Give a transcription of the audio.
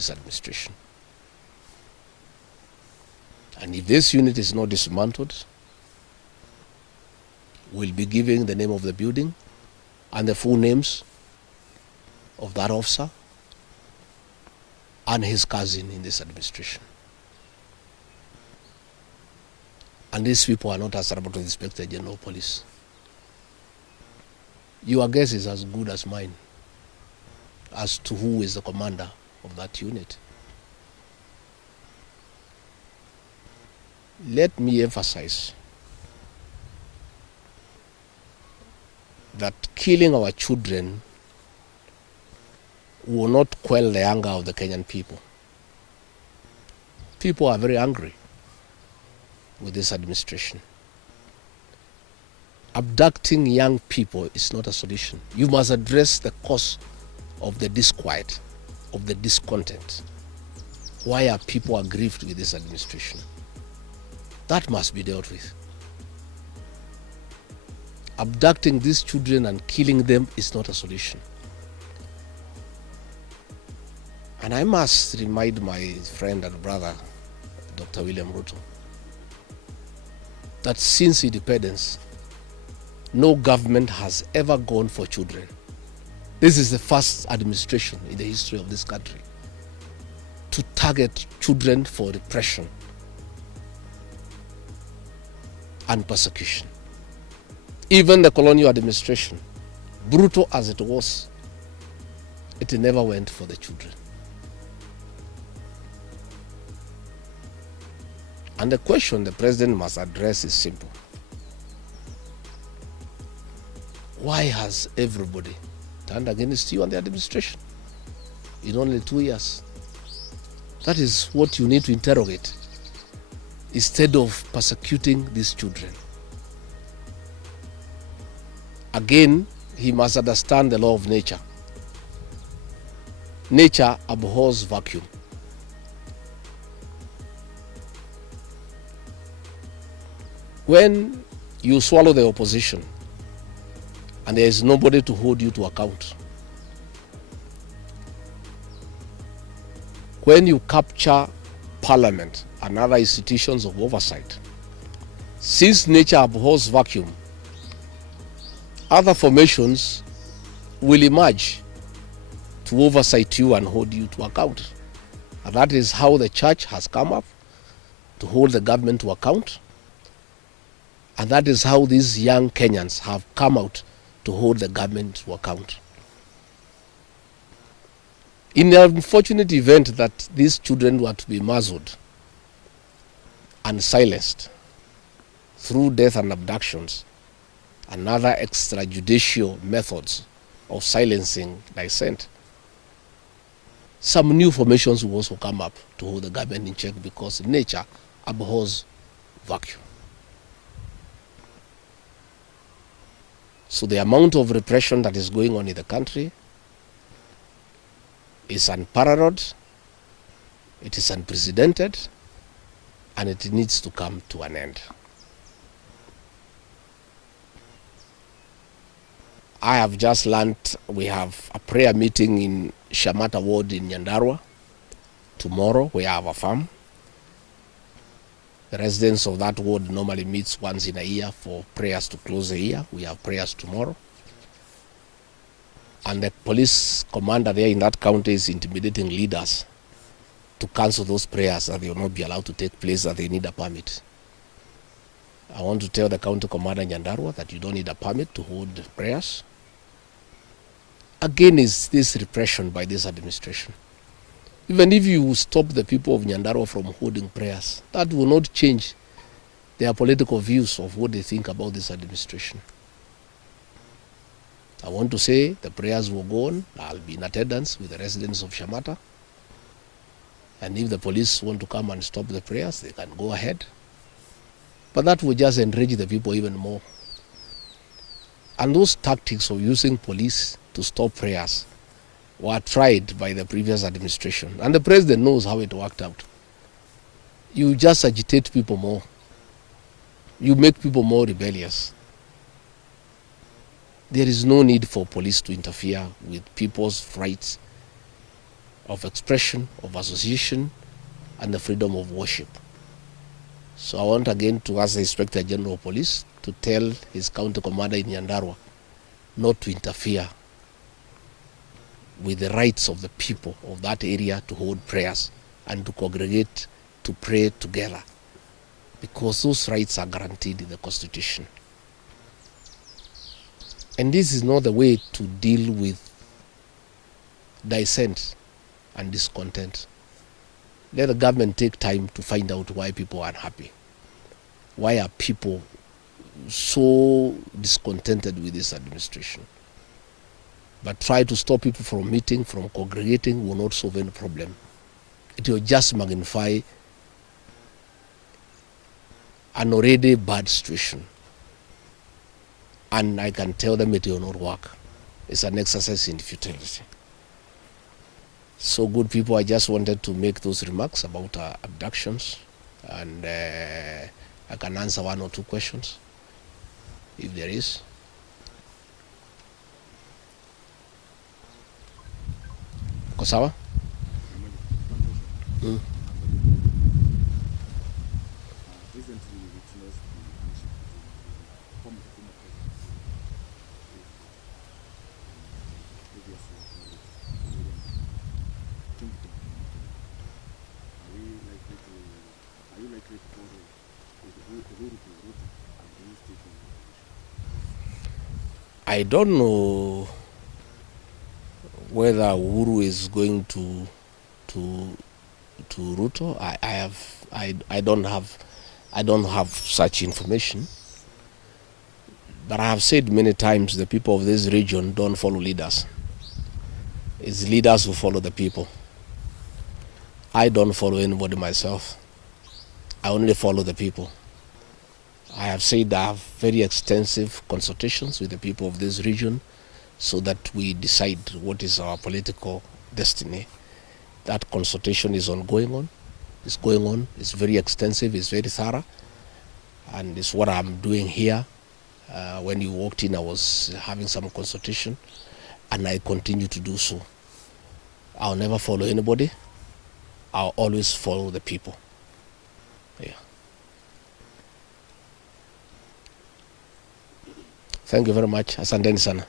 this administration. And if this unit is not dismantled, we'll be giving the name of the building and the full names of that officer and his cousin in this administration. And these people are not answerable to the Inspector General of Police. Your guess is as good as mine as to who is the commander of that unit. Let me emphasize that killing our children will not quell the anger of the Kenyan people. People are very angry with this administration. Abducting young people is not a solution. You must address the cause of the disquiet, of the discontent. Why are people aggrieved with this administration? That must be dealt with. Abducting these children and killing them is not a solution. And I must remind my friend and brother, Dr. William Ruto, that since independence, no government has ever gone for children. This is the first administration in the history of this country to target children for repression and persecution. Even the colonial administration, brutal as it was, it never went for the children. And the question the president must address is simple. Why has everybody turned against you and the administration in only 2 years? That is what you need to interrogate instead of persecuting these children. Again, he must understand the law of nature. Nature abhors vacuum. When you swallow the opposition and there is nobody to hold you to account, when you capture parliament and other institutions of oversight, since nature abhors vacuum, other formations will emerge to oversight you and hold you to account. And that is how the church has come up to hold the government to account. And that is how these young Kenyans have come out to hold the government to account. In the unfortunate event that these children were to be muzzled and silenced through death and abductions and other extrajudicial methods of silencing dissent, some new formations will also come up to hold the government in check because nature abhors vacuum. So the amount of repression that is going on in the country is unparalleled, it is unprecedented, and it needs to come to an end. I have just learned we have a prayer meeting in Shamata Ward in Nyandarua tomorrow. We have a farm. The residents of that ward normally meets once in a year for prayers to close the year. We have prayers tomorrow. And the police commander there in that county is intimidating leaders to cancel those prayers, that they will not be allowed to take place, that they need a permit. I want to tell the county commander in Nyandarua that you don't need a permit to hold prayers. Again, is this repression by this administration. Even if you stop the people of Nyandarua from holding prayers, that will not change their political views of what they think about this administration. I want to say the prayers will go on. I'll be in attendance with the residents of Shamata. And if the police want to come and stop the prayers, they can go ahead. But that will just enrage the people even more. And those tactics of using police to stop prayers were tried by the previous administration. And the president knows how it worked out. You just agitate people more. You make people more rebellious. There is no need for police to interfere with people's rights of expression, of association, and the freedom of worship. So I want again to ask the Inspector General of Police to tell his county commander in Nyandarua not to interfere with the rights of the people of that area to hold prayers and to congregate to pray together, because those rights are guaranteed in the Constitution. And this is not the way to deal with dissent and discontent. Let the government take time to find out why people are unhappy. Why are people so discontented with this administration? But try to stop people from meeting, from congregating, will not solve any problem. It will just magnify an already bad situation. And I can tell them it will not work. It's an exercise in futility. So good people, I just wanted to make those remarks about abductions, and I can answer one or two questions if there is. Kosawa? I don't know whether Uhuru is going to Ruto. I don't have such information. But I have said many times the people of this region don't follow leaders. It's leaders who follow the people. I don't follow anybody myself. I only follow the people. I have said I have very extensive consultations with the people of this region so that we decide what is our political destiny. That consultation is ongoing. It's going on. It's very extensive. It's very thorough. And it's what I'm doing here. When you walked in, I was having some consultation, and I continue to do so. I'll never follow anybody. I'll always follow the people. Yeah. Thank you very much. Asanteni sana.